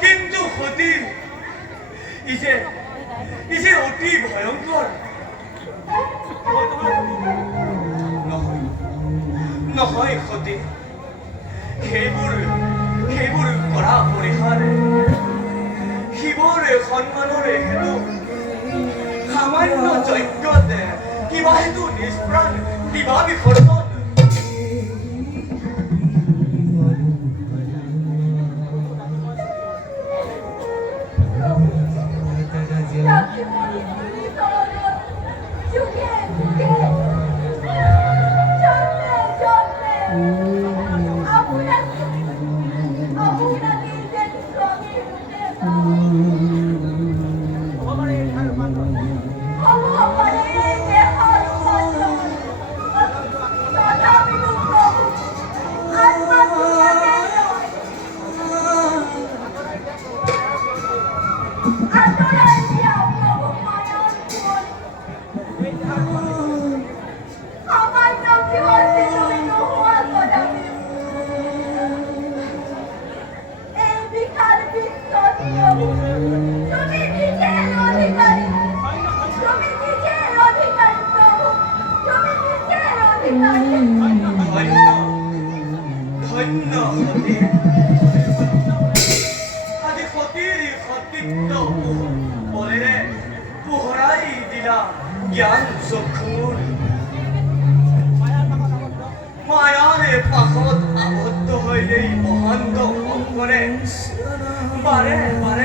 কিন্তু সতী ইজে অতি ভয়ঙ্কৰ নহয় সতী সেইবোৰ কৰা পৰিহাৰ শিৱৰ সন্মানৰে হেতু সামান্য যজ্ঞত কিবা হেতু নিষ্প্ৰাণ কিবা বিসৰ্জন ধন্য সতী আজি সতীৰ সতীত্ব বলেৰে পোহৰাই দিলা জ্ঞান চক্ষুৰ মায়াৰে পাশত আবদ্ধ হৈ এই মহান্ত শংকৰে বাৰে বাৰে